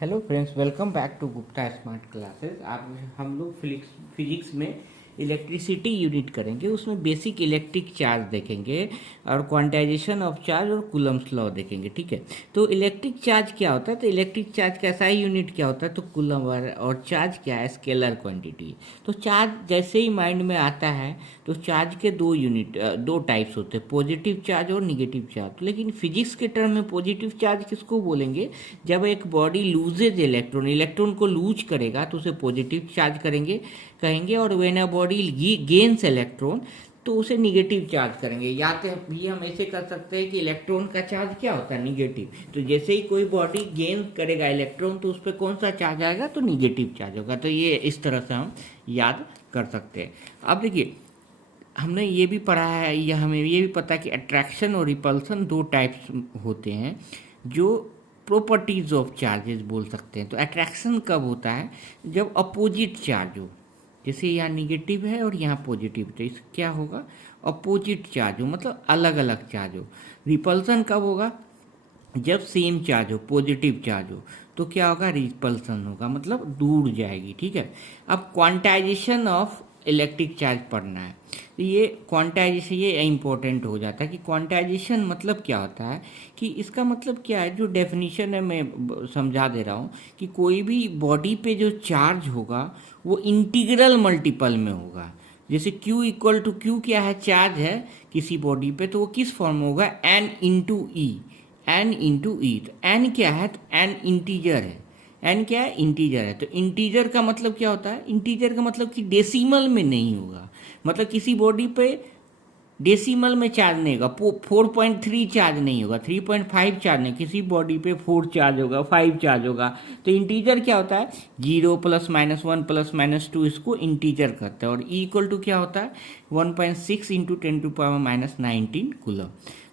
Hello friends, welcome back to Gupta smart classes. आप हम लोग फिजिक्स में इलेक्ट्रिसिटी यूनिट करेंगे। उसमें बेसिक इलेक्ट्रिक चार्ज देखेंगे और क्वांटाइजेशन ऑफ चार्ज और कूलम्स लॉ देखेंगे। ठीक है, तो इलेक्ट्रिक चार्ज क्या होता है? तो इलेक्ट्रिक चार्ज का SI यूनिट क्या होता है? तो कूलम। और चार्ज क्या है? Scalar quantity. तो चार्ज जैसे ही माइंड में आता है तो चार्ज के दो टाइप्स होते हैं, पॉजिटिव चार्ज और निगेटिव चार्ज। लेकिन फिजिक्स के टर्म में पॉजिटिव चार्ज किसको बोलेंगे? जब एक बॉडी लूजेज इलेक्ट्रॉन को लूज करेगा तो उसे पॉजिटिव चार्ज कहेंगे। और when a body gains electron तो उसे निगेटिव चार्ज करेंगे। या तो भी हम ऐसे कर सकते हैं कि इलेक्ट्रॉन का चार्ज क्या होता है? निगेटिव। तो जैसे ही कोई बॉडी गेन करेगा इलेक्ट्रॉन तो उस पर कौन सा चार्ज आएगा? तो निगेटिव चार्ज होगा। तो ये इस तरह से हम याद कर सकते हैं। अब देखिए, हमने ये भी पढ़ा है, या हमें ये भी पता है कि अट्रैक्शन और रिपल्सन दो टाइप्स होते हैं जो प्रॉपर्टीज ऑफ चार्जेस बोल सकते हैं। तो अट्रैक्शन कब होता है? जब अपोजिट चार्ज हो। जैसे यहाँ निगेटिव है और यहाँ पॉजिटिव, तो इस क्या होगा? अपोजिट चार्ज हो, मतलब अलग अलग चार्ज हो। रिपल्सन कब होगा? जब सेम चार्ज हो, पॉजिटिव चार्ज हो। तो क्या होगा? रिपल्सन होगा, मतलब दूर जाएगी। ठीक है, अब क्वांटाइजेशन ऑफ इलेक्ट्रिक चार्ज पढ़ना है। तो ये क्वांटाइजेशन ये इंपॉर्टेंट हो जाता है कि क्वांटाइजेशन मतलब क्या होता है, कि इसका मतलब क्या है। जो डेफिनेशन है मैं समझा दे रहा हूँ कि कोई भी बॉडी पे जो चार्ज होगा वो इंटीग्रल मल्टीपल में होगा। जैसे Q इक्वल टू Q क्या है? चार्ज है किसी बॉडी पे, तो वो किस फॉर्म में होगा? N इंटू ई। एन इंटू ई। तो एन क्या है? तो एन इंटीजर है। एन क्या है? इंटीजर है। तो इंटीजर का मतलब क्या होता है? इंटीजर का मतलब कि डेसिमल में नहीं होगा। मतलब किसी बॉडी पे डेसिमल में चार्ज नहीं होगा। 4.3 चार्ज नहीं होगा, 3.5 चार्ज नहीं। किसी बॉडी पे 4 चार्ज होगा, 5 चार्ज होगा। तो इंटीजर क्या होता है? 0 प्लस माइनस 1 प्लस माइनस 2, इसको इंटीजर करता है। और ई इक्वल टू क्या होता है? 1.6 इंटू 10⁻⁻19 कूलम।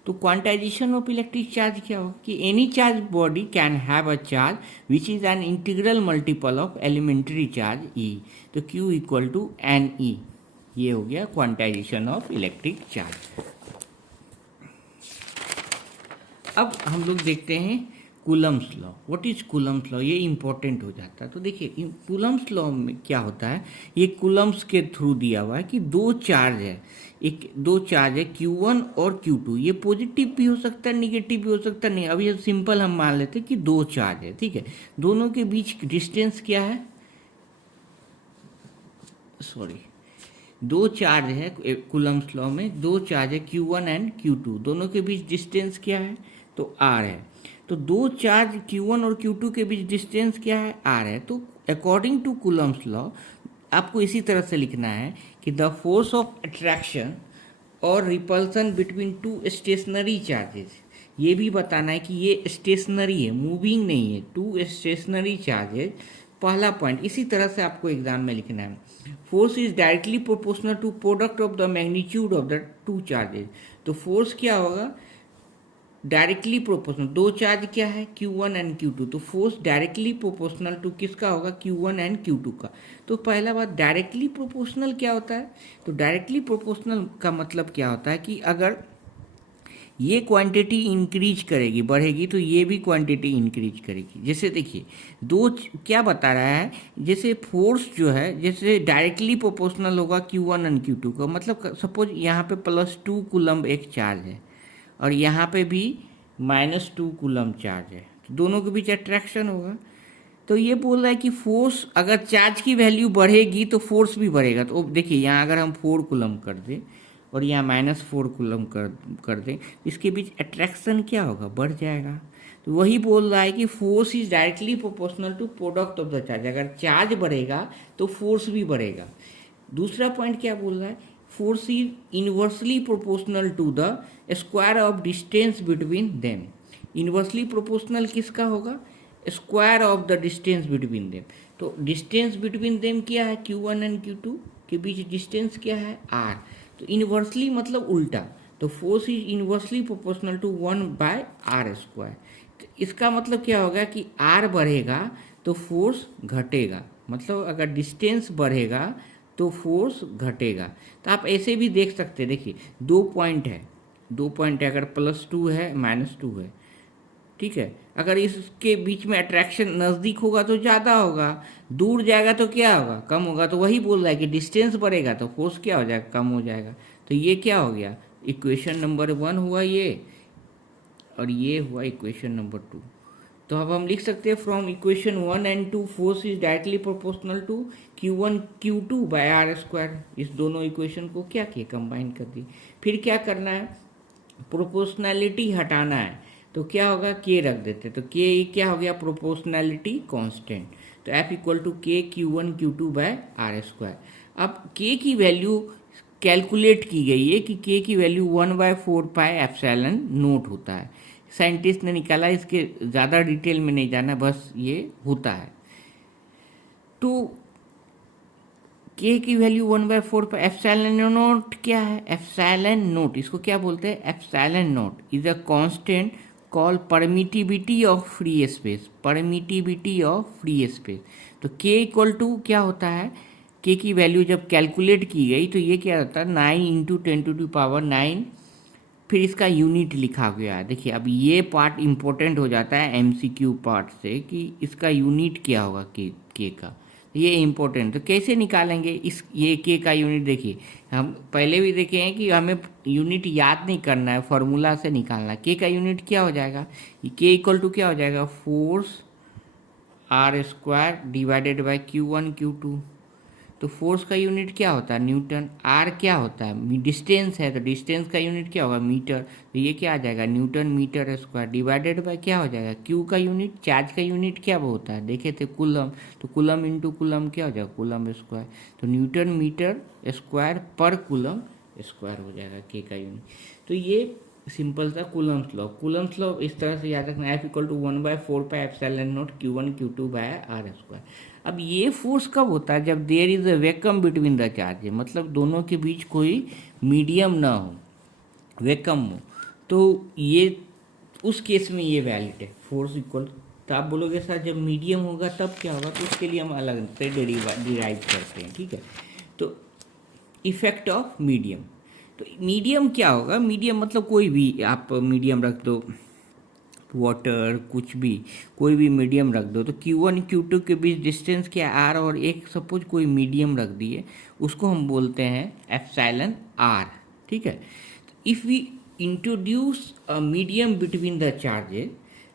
तो क्वांटाइजेशन ऑफ इलेक्ट्रिक चार्ज क्या होगा? कि any charge body can have a charge which is an integral multiple of elementary charge e. तो Q equal to n e. ये हो गया क्वांटाइजेशन ऑफ इलेक्ट्रिक चार्ज। अब हम लोग देखते हैं Coulomb's law. What is Coulomb's law? ये इंपॉर्टेंट हो जाता है। तो देखिए, कूलम्स लॉ में क्या होता है, ये कूलम्स के थ्रू दिया हुआ है कि दो चार्ज है, दो चार्ज है Q1 और Q2। ये पॉजिटिव भी हो सकता है, निगेटिव भी हो सकता है। नहीं, अभी सिंपल हम मान लेते हैं कि दो चार्ज है। ठीक है, दोनों के बीच डिस्टेंस क्या है? सॉरी, दो चार्ज है कूलम्स लॉ में, दो चार्ज है Q1 एंड Q2। दोनों के बीच डिस्टेंस क्या है? तो R है। तो दो चार्ज Q1 और Q2 के बीच डिस्टेंस क्या है? R है। तो अकॉर्डिंग टू कूलम्स लॉ आपको इसी तरह से लिखना है कि द फोर्स ऑफ अट्रैक्शन और repulsion between two stationary charges. ये भी बताना है कि ये स्टेशनरी है, मूविंग नहीं है। टू स्टेशनरी चार्जेस, पहला पॉइंट। इसी तरह से आपको एग्जाम में लिखना है, force is directly proportional to product of the magnitude of the two charges. तो फोर्स क्या होगा? Directly proportional. दो चार्ज क्या है? Q1 and Q2। तो फोर्स डायरेक्टली प्रोपोर्शनल टू किसका होगा? Q1 एंड Q2 का। तो पहला बात, डायरेक्टली प्रोपोर्शनल क्या होता है? तो डायरेक्टली प्रोपोर्शनल का मतलब क्या होता है कि अगर ये क्वांटिटी इंक्रीज करेगी, बढ़ेगी, तो ये भी क्वांटिटी इंक्रीज करेगी। जैसे देखिए, क्या बता रहा है? जैसे फोर्स जो है, जैसे डायरेक्टली प्रोपोर्शनल होगा Q1 एंड Q2 का। मतलब सपोज यहाँ पे +2 कूलम एक चार्ज है और यहाँ पे भी -2 कूलम चार्ज है, तो दोनों के बीच अट्रैक्शन होगा। तो ये बोल रहा है कि फोर्स, अगर चार्ज की वैल्यू बढ़ेगी तो फोर्स भी बढ़ेगा। तो देखिए, यहाँ अगर हम 4 कूलम कर दें और यहाँ -4 कूलम कर दें, इसके बीच अट्रैक्शन क्या होगा? बढ़ जाएगा। तो वही बोल रहा है कि force is directly proportional to product of the charge. अगर चार्ज बढ़ेगा तो फोर्स भी बढ़ेगा। दूसरा पॉइंट क्या बोल रहा है? Force is inversely proportional to the square of distance between them. Inversely proportional किसका होगा? Square of the distance between them. तो डिस्टेंस बिटवीन देम क्या है? Q1 एंड Q2 के बीच डिस्टेंस क्या है? R। तो इनवर्सली मतलब उल्टा। तो force is inversely proportional to 1/r²। तो इसका मतलब क्या होगा कि R बढ़ेगा तो फोर्स घटेगा। मतलब अगर डिस्टेंस बढ़ेगा तो फोर्स घटेगा। तो आप ऐसे भी देख सकते हैं। देखिए, दो पॉइंट है, अगर +2 है, -2 है, ठीक है। अगर इसके बीच में अट्रैक्शन नज़दीक होगा तो ज़्यादा होगा, दूर जाएगा तो क्या होगा, कम होगा। तो वही बोल रहा है कि डिस्टेंस बढ़ेगा तो फोर्स क्या हो जाएगा, कम हो जाएगा। तो ये क्या हो गया, इक्वेशन नंबर 1 हुआ ये, और ये हुआ इक्वेशन नंबर 2। तो अब हम लिख सकते हैं from equation 1 and 2 force is directly proportional to Q1 Q2 by R square. इस दोनों इक्वेशन को क्या किया, कंबाइन कर दी। फिर क्या करना है, प्रोपोर्शनैलिटी हटाना है, तो क्या होगा, के रख देते। तो के क्या हो गया, प्रोपोर्शनैलिटी कांस्टेंट। तो एफ इक्वल टू के Q1 Q2 by R square. अब के की वैल्यू कैलकुलेट की गई है कि के की वैल्यू 1/4 पाई एप्सिलॉन नोट होता है। साइंटिस्ट ने निकाला, इसके ज़्यादा डिटेल में नहीं जाना, बस ये होता है। तो के की वैल्यू 1/4 पाई एप्सिलॉन नोट क्या है, एप्सिलॉन नोट इसको क्या बोलते हैं, epsilon note is a constant call permittivity of free space, permittivity of free space. तो के इक्वल टू क्या होता है, के की वैल्यू जब कैलकुलेट की गई तो ये क्या होता है 9 × 10⁻⁹, फिर इसका यूनिट लिखा गया है। देखिए अब ये पार्ट इम्पोर्टेंट हो जाता है एमसीक्यू पार्ट से कि इसका यूनिट क्या होगा के का, ये इम्पोर्टेंट। तो कैसे निकालेंगे इस ये के का यूनिट, देखिए हम पहले भी देखे हैं कि हमें यूनिट याद नहीं करना है, फॉर्मूला से निकालना है। के का यूनिट क्या हो जाएगा, के इक्वल टू क्या हो जाएगा, force R square divided by Q1 Q2। तो फोर्स का यूनिट क्या होता है, न्यूटन। आर क्या होता है, डिस्टेंस है, तो डिस्टेंस का यूनिट क्या होगा, मीटर। तो ये क्या आ जाएगा, newton metre square divided by क्या हो जाएगा, क्यू का यूनिट, चार्ज का यूनिट क्या होता है, देखे थे कूलम। तो कूलम इंटू कूलम क्या हो जाएगा, कूलम स्क्वायर। तो न्यूटन मीटर स्क्वायर पर कूलम स्क्वायर हो जाएगा के का यूनिट। तो ये सिंपल सा कूलम्स लॉ। कूलम्स लॉ इस तरह से याद रखना, F equal to 1/4 pi epsilon nought Q1 Q2 by R square. अब ये फोर्स कब होता है, जब there is a vacuum between the charge, मतलब दोनों के बीच कोई मीडियम ना हो, वैक्यूम हो। तो ये उस केस में ये वैलिड है, फोर्स इक्वल। तो आप बोलोगे सर जब मीडियम होगा तब क्या होगा, तो उसके लिए हम अलग से डिराइव करते हैं, ठीक है। तो इफेक्ट ऑफ मीडियम, तो मीडियम क्या होगा, मीडियम मतलब कोई भी आप मीडियम रख दो, वाटर कुछ भी, कोई भी मीडियम रख दो। तो Q1 Q2 के बीच डिस्टेंस क्या आर, और एक सपोज कोई मीडियम रख दिए, उसको हम बोलते हैं एप्सिलॉन आर, ठीक है। If we introduce a medium between the charges,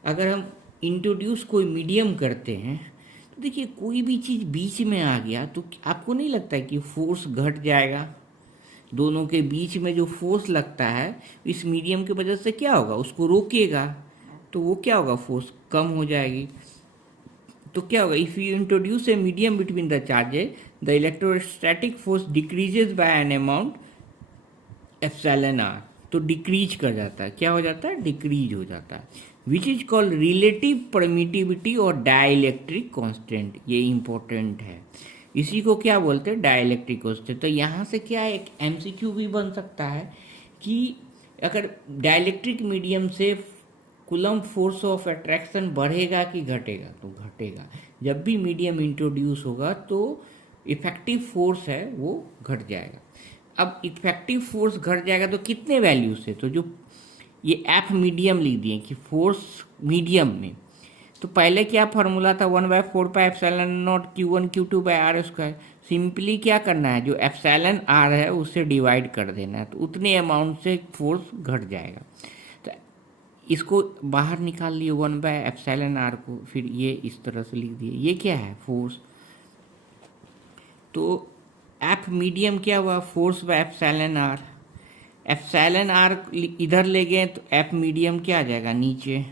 अगर हम इंट्रोड्यूस कोई मीडियम करते हैं, तो देखिए कोई भी चीज़ बीच में आ गया तो आपको नहीं लगता है कि फोर्स घट जाएगा, दोनों के बीच में जो फोर्स लगता है इस मीडियम की वजह से क्या होगा, उसको रोकेगा, तो वो क्या होगा, फोर्स कम हो जाएगी। तो क्या होगा, if you introduce a medium between the charges the electrostatic force decreases by an amount epsilon R. तो डिक्रीज कर जाता है, क्या हो जाता है, डिक्रीज हो जाता है, which is called relative permittivity और डाइलेक्ट्रिक कांस्टेंट। ये इंपॉर्टेंट है, इसी को क्या बोलते हैं, डाइलेक्ट्रिक कांस्टेंट। तो यहाँ से क्या एक एमसीक्यू भी बन सकता है कि अगर डाइलेक्ट्रिक मीडियम से कूलम फोर्स ऑफ अट्रैक्शन बढ़ेगा कि घटेगा, तो घटेगा। जब भी मीडियम इंट्रोड्यूस होगा तो इफेक्टिव फोर्स है वो घट जाएगा। अब इफेक्टिव फोर्स घट जाएगा तो कितने वैल्यू से, तो जो ये एफ मीडियम लिख दिए कि फोर्स मीडियम में, तो पहले क्या फार्मूला था, 1/4 pi epsilon nought Q1 Q2 by R square. Simply क्या करना है, जो एप्सिलॉन आर है उससे डिवाइड कर देना है, तो उतने अमाउंट से फोर्स घट जाएगा। तो इसको बाहर निकाल लिए 1/एप्सिलॉन आर को, फिर ये इस तरह से लिख दिए, ये क्या है, फोर्स। तो एफ मीडियम क्या हुआ, force by epsilon R. Epsilon R इधर ले गए तो एफ मीडियम क्या आ जाएगा नीचे,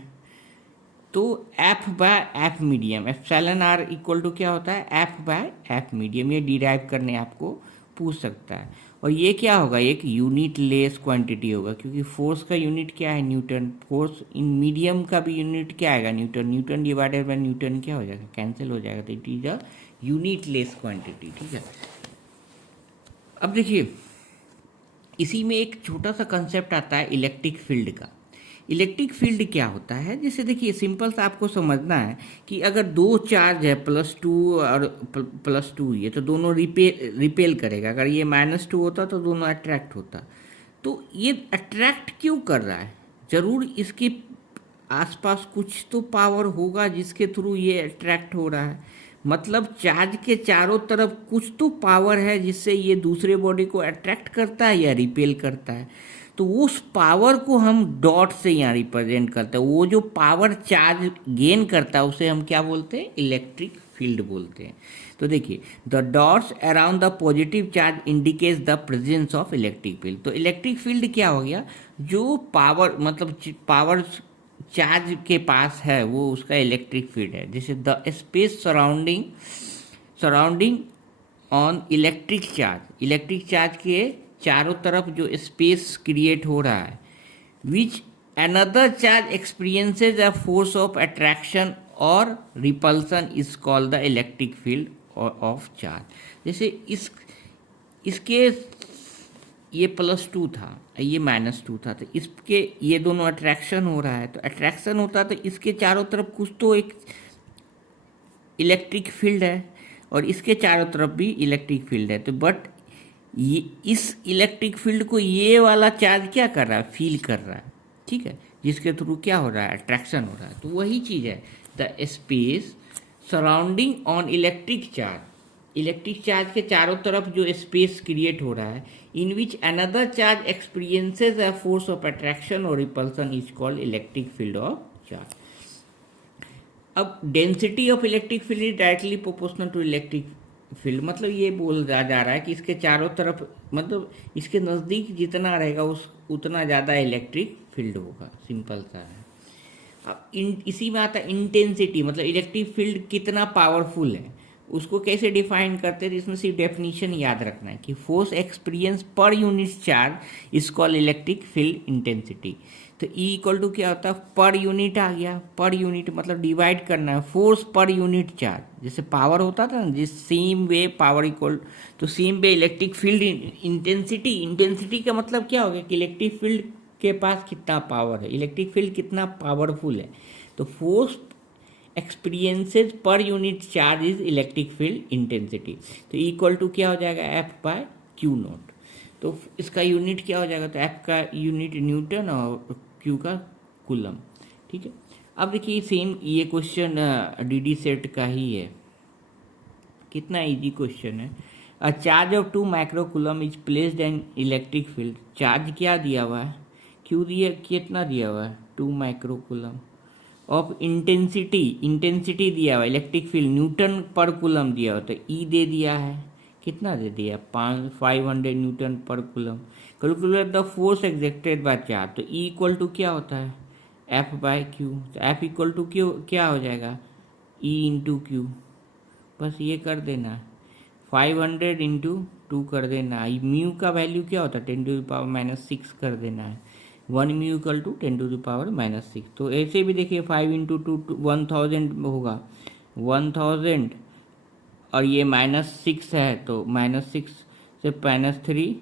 तो F by F medium, epsilon R equal to क्या होता है, एफ बाय एफ मीडियम। ये डिराइव करने आपको पूछ सकता है। और ये क्या होगा, एक यूनिट लेस क्वांटिटी होगा, क्योंकि फोर्स का यूनिट क्या है, न्यूटन। फोर्स इन मीडियम का भी यूनिट क्या आएगा, Newton. Newton divided by Newton क्या हो जाएगा, कैंसिल हो जाएगा। तो it is a unit less quantity, ठीक है। अब देखिए इसी में एक छोटा सा कंसेप्ट आता है इलेक्ट्रिक फील्ड का। इलेक्ट्रिक फील्ड क्या होता है, जैसे देखिए सिंपल सा आपको समझना है कि अगर दो चार्ज है +2 और +2 ये, तो दोनों रिपेल करेगा। अगर ये -2 होता तो दोनों अट्रैक्ट होता। तो ये अट्रैक्ट क्यों कर रहा है, ज़रूर इसकी आसपास कुछ तो पावर होगा जिसके थ्रू ये अट्रैक्ट हो रहा है। मतलब चार्ज के चारों तरफ कुछ तो पावर है जिससे ये दूसरे बॉडी को अट्रैक्ट करता है या रिपेल करता है। तो उस पावर को हम डॉट से यहाँ रिप्रेजेंट करते हैं। वो जो पावर चार्ज गेन करता है उसे हम क्या बोलते हैं? इलेक्ट्रिक फील्ड बोलते हैं। तो देखिए, the dots around the positive charge indicates the presence of electric field. तो इलेक्ट्रिक फील्ड क्या हो गया? जो पावर मतलब पावर चार्ज के पास है वो उसका इलेक्ट्रिक फील्ड है। जैसे the space surrounding on electric charge के चारों तरफ जो स्पेस क्रिएट हो रहा है, which another charge experiences a force of attraction और repulsion is called the electric field of charge. जैसे इसके ये +2 था, ये -2 था, तो इसके ये दोनों अट्रैक्शन हो रहा है। तो अट्रैक्शन होता है तो इसके चारों तरफ कुछ तो एक इलेक्ट्रिक फील्ड है और इसके चारों तरफ भी इलेक्ट्रिक फील्ड है। तो बट ये इस इलेक्ट्रिक फील्ड को ये वाला चार्ज क्या कर रहा है? फील कर रहा है, ठीक है, जिसके थ्रू क्या हो रहा है? अट्रैक्शन हो रहा है। तो वही चीज़ है, the space surrounding on electric charge के चारों तरफ जो स्पेस क्रिएट हो रहा है, in which another charge experiences a force of attraction और repulsion is called electric field of charge. अब density of electric field is directly proportional to electric field. मतलब ये बोल जा रहा है कि इसके चारों तरफ मतलब इसके नज़दीक जितना रहेगा उतना ज़्यादा इलेक्ट्रिक फील्ड होगा। सिंपल सा है। अब इसी में आता है इंटेंसिटी, मतलब इलेक्ट्रिक फील्ड कितना पावरफुल है उसको कैसे डिफाइन करते हैं। इसमें सिर्फ डेफिनेशन याद रखना है कि force experience per unit charge is called electric field intensity. तो E इक्वल टू क्या होता है? पर यूनिट आ गया। पर यूनिट मतलब डिवाइड करना है फोर्स पर यूनिट चार्ज। जैसे पावर होता था ना, जिस सेम वे पावर इक्वल, तो same way electric field intensity का मतलब क्या हो गया कि इलेक्ट्रिक फील्ड के पास कितना पावर है, इलेक्ट्रिक फील्ड कितना पावरफुल है। तो force experiences per unit charge is electric field intensity. तो इक्वल टू क्या हो जाएगा? F/Q0। तो इसका यूनिट क्या हो जाएगा? तो F का यूनिट न्यूटन और Q का कूलम, ठीक है। अब देखिए सेम ये क्वेश्चन DD सेट का ही है। कितना इजी क्वेश्चन है। A charge of 2 micro coulomb is placed in electric field. Charge क्या दिया हुआ है? Q दिया, कितना दिया हुआ है? 2 माइक्रो कूलम ऑफ इंटेंसिटी दिया हुआ है, इलेक्ट्रिक फील्ड न्यूटन पर कूलम दिया हुआ। तो E दे दिया है, कितना दे दिया? 500 न्यूटन पर coulomb. Calculate the force exerted by charge. तो E इक्वल टू क्या होता है? F/Q। तो F इक्वल टू क्या हो जाएगा? E into Q. बस ये कर देना, 500 इंटू 2 कर देना। म्यू का वैल्यू क्या होता है? 10⁻⁻6 कर देना है। 1 म्यू इक्वल टू 10⁻⁻6। तो ऐसे भी देखिए 5 इंटू 2 1000 होगा, 1000 और ये -6 है तो -6 से -3,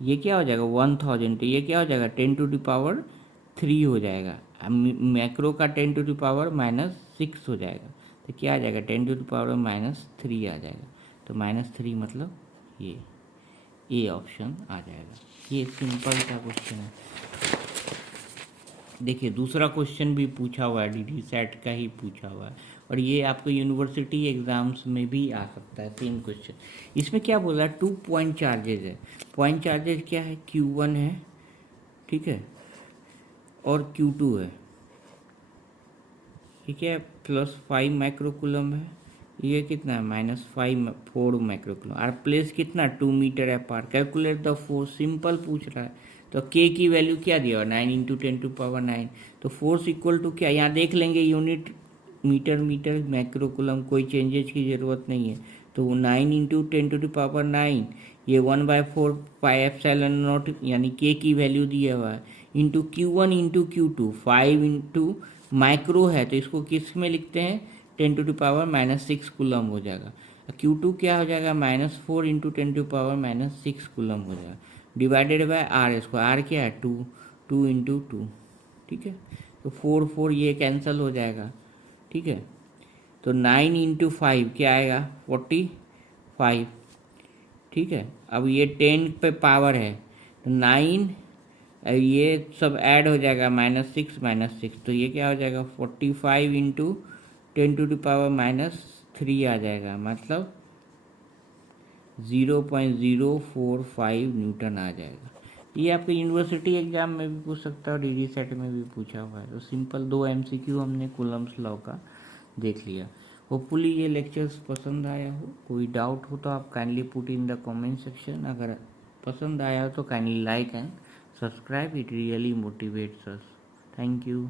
ये क्या हो जाएगा? 1000। तो ये क्या हो जाएगा? 10⁻3 हो जाएगा। मैक्रो का 10⁻6 हो जाएगा। तो क्या आ जाएगा? 10⁻3 आ जाएगा। तो -3 मतलब ये ऑप्शन आ जाएगा। ये सिंपल सा क्वेश्चन है। देखिए दूसरा क्वेश्चन भी पूछा हुआ है, DD सेट का ही पूछा हुआ है और ये आपको यूनिवर्सिटी एग्जाम्स में भी आ सकता है सेम क्वेश्चन। इसमें क्या बोला है? 2 पॉइंट चार्जेज है। पॉइंट चार्जेज क्या है? Q1 है, ठीक है, और Q2 है, ठीक है, +5 माइक्रोकूलम है। ये कितना है? -4 माइक्रोकूलम। और प्लेस कितना? 2 मीटर है पार। कैलकुलेट द फोर्स, सिंपल पूछ रहा है। तो K की वैल्यू क्या दिया? 9 इंटू 10⁻9। तो फोर्स इक्वल टू क्या? यहाँ देख लेंगे यूनिट मीटर माइक्रोकूलम, कोई चेंजेज की ज़रूरत नहीं है। तो 9 इंटू 10⁻9, ये 1/4 पाई एप्सिलॉन नॉट, यानी K की वैल्यू दिया हुआ है, into Q1 into Q2। 5 into micro है तो इसको किस में लिखते हैं? 10⁻⁻6 कूलम हो जाएगा। Q2 क्या हो जाएगा? -4 इंटू 10⁻⁻6 कूलम हो जाएगा, डिवाइडेड बाय R²। R क्या है? 2 इंटू 2, ठीक है। तो 4 ये कैंसिल हो जाएगा, ठीक है। तो 9 इंटू 5 क्या आएगा? 45, ठीक है। अब ये 10 पे पावर है तो 9 ये सब ऐड हो जाएगा, -6 तो ये क्या हो जाएगा 45 इंटू 10⁻³ आ जाएगा, मतलब 0.045 न्यूटन आ जाएगा। ये आपके यूनिवर्सिटी एग्जाम में भी पूछ सकता है और डीडी सेट में भी पूछा हुआ है। तो सिंपल 2 MCQ हमने कूलम्स लॉ का देख लिया। होपफुली ये लेक्चर्स पसंद आया हो। कोई डाउट हो तो आप kindly put in the comment section. अगर पसंद आया हो तो kindly like and subscribe, it really motivates us. Thank you.